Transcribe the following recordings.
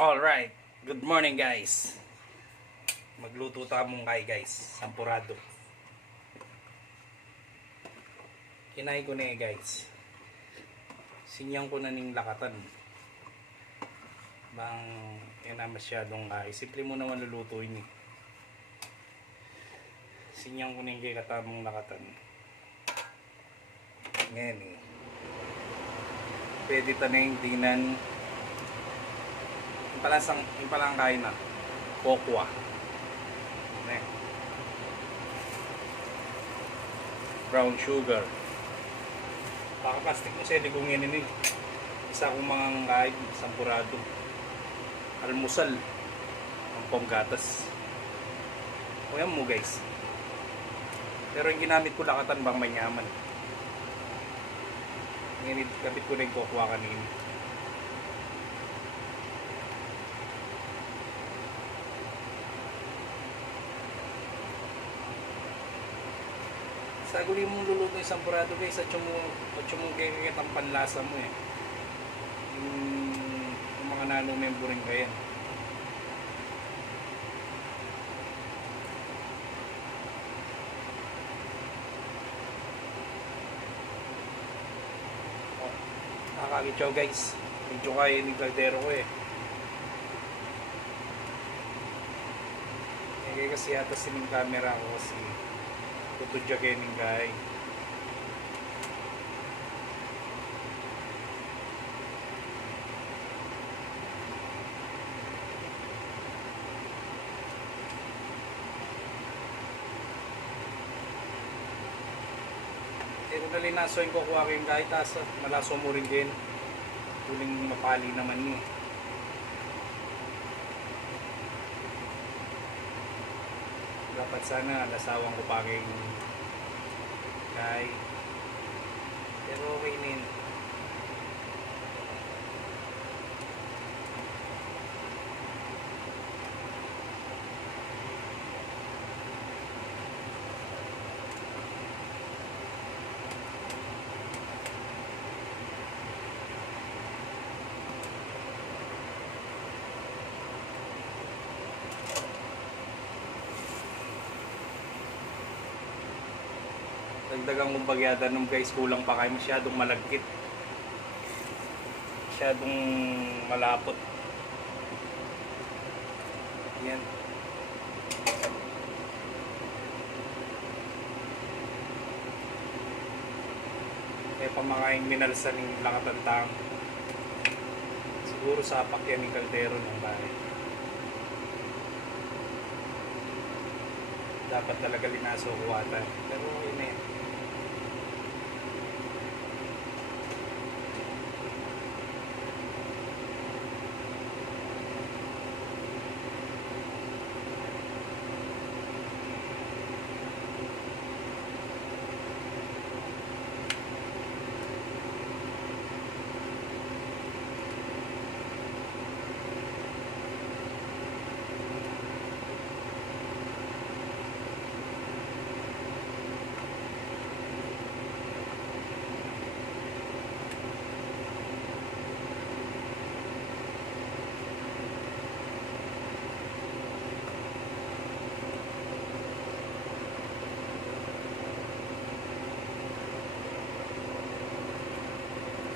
Alright, good morning guys. Magluto tamong kay guys, sampurado. Kinay ko na guys. Sinyang ko na ning lakatan. Bang yan na masyadong kay. Simple mo naman lulutuin eh. Sinyang ko na yung katamong lakatan. Ngayon eh. Pwede tanay dinan. Yung palang kain na kokwa brown sugar baka plastic mo siya di kong ini isa akong mga kain sampurado almusal ang ponggatas o yan mo guys pero yung ginamit ko lakatan bang manyaman ngayon kapit ko na yung kokwa kanina. Sa guli mong luluto yung sampurado guys at yung kaya ang panlasa mo eh. Yung mga nano-member rin kaya. Oh, nakakagitsaw guys. Medyo kaya yung kaldero ko eh. Eh kasi yata sining camera ko kasi tutudyakin ng guy. Pero nalinaso yung kukuha ko yung guy tas malaso mo rin din tuling mapali naman niya dapat sana nasawang ko pa kay pero okay na yun. Dagdagang kumbagyada nung guys kulang pa kayo masyadong malagkit masyadong malapot yan kaya pamakaing minalsan ng lakatantang siguro sapak yan ng kaldero ng bahay dapat talaga linaso kuwatan pero yun eh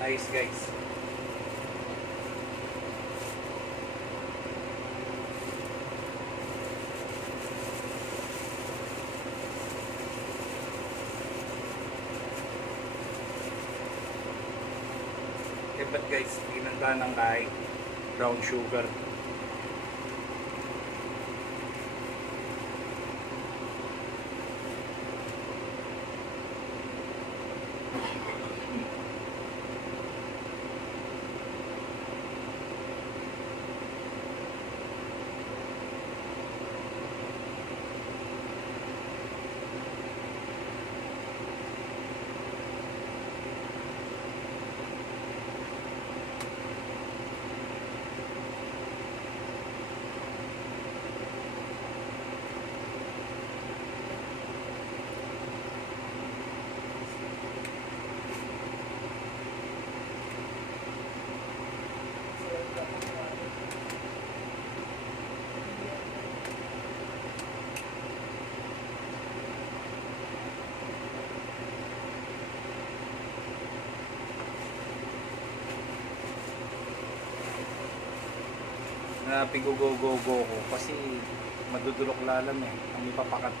ayos guys but guys ginanda ng kahit brown sugar na pigugo-go-go ko kasi madudulok lalam eh ang ipapakat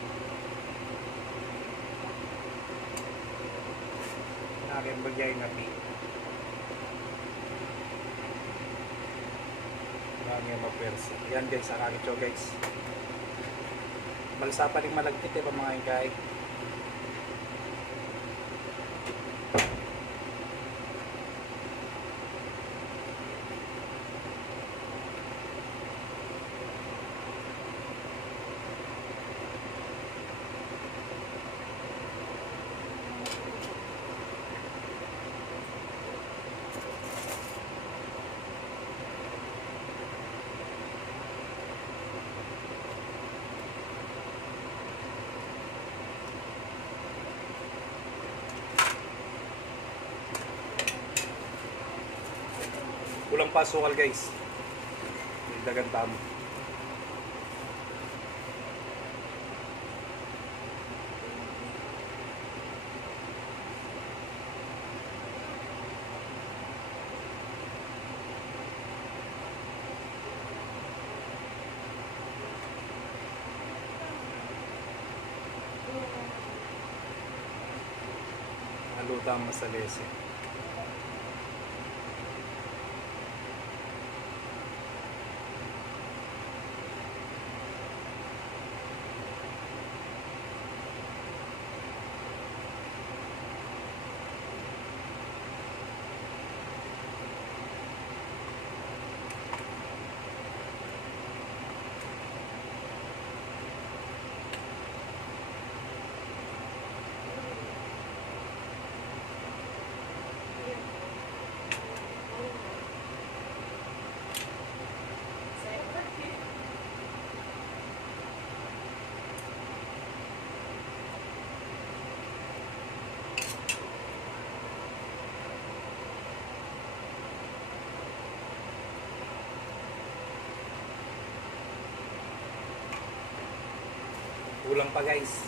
na aking bagyay na pi marami ang mapersa yan guys ang aking chow guys balsa pa rin malagkit eh pa mga ingkay kulang pa sukal guys dagan tamo haluta ang masalese kulang pa guys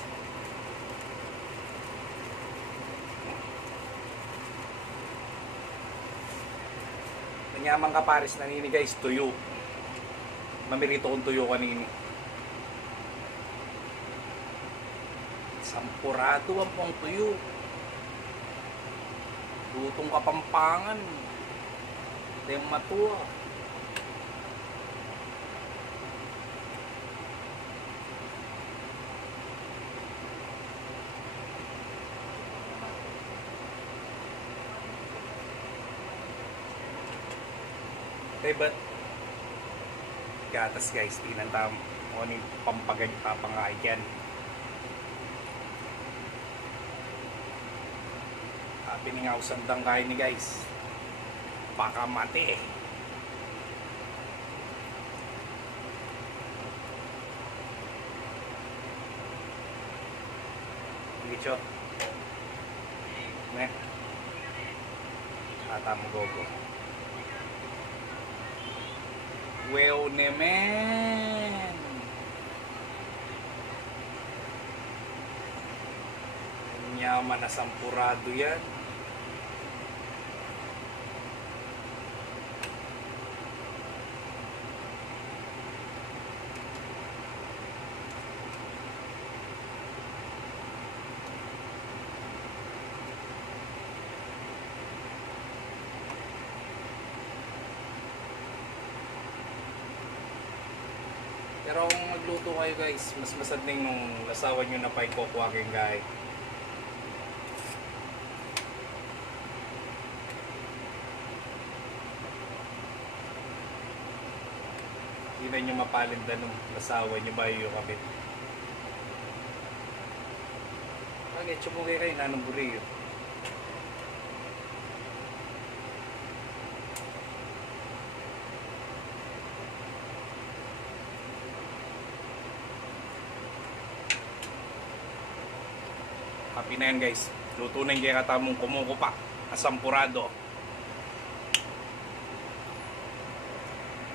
nanyamang kaparis na nini guys tuyo mamirito kong tuyo kanini sampurado ang pong tuyo lutong kapampangan tem matua okay, but gatas guys, tinantam o ni pampagay papangay yan. Piningaw sandang kain ni guys. Baka mati eh. Licho. Ne. Ata mo gogo. Well, nemen. Nyaman na sampurado yan. Pero kung magluto kayo guys, mas masadning nung lasawan nyo na pa ikukuhakin guys. Hindi na nyo mapalindan nung lasawan nyo ba yung kapit. Pag etsumugay kayo, nanong buriyo. Happy na yan guys. Luto na yung katamong kumukupa. Asampurado.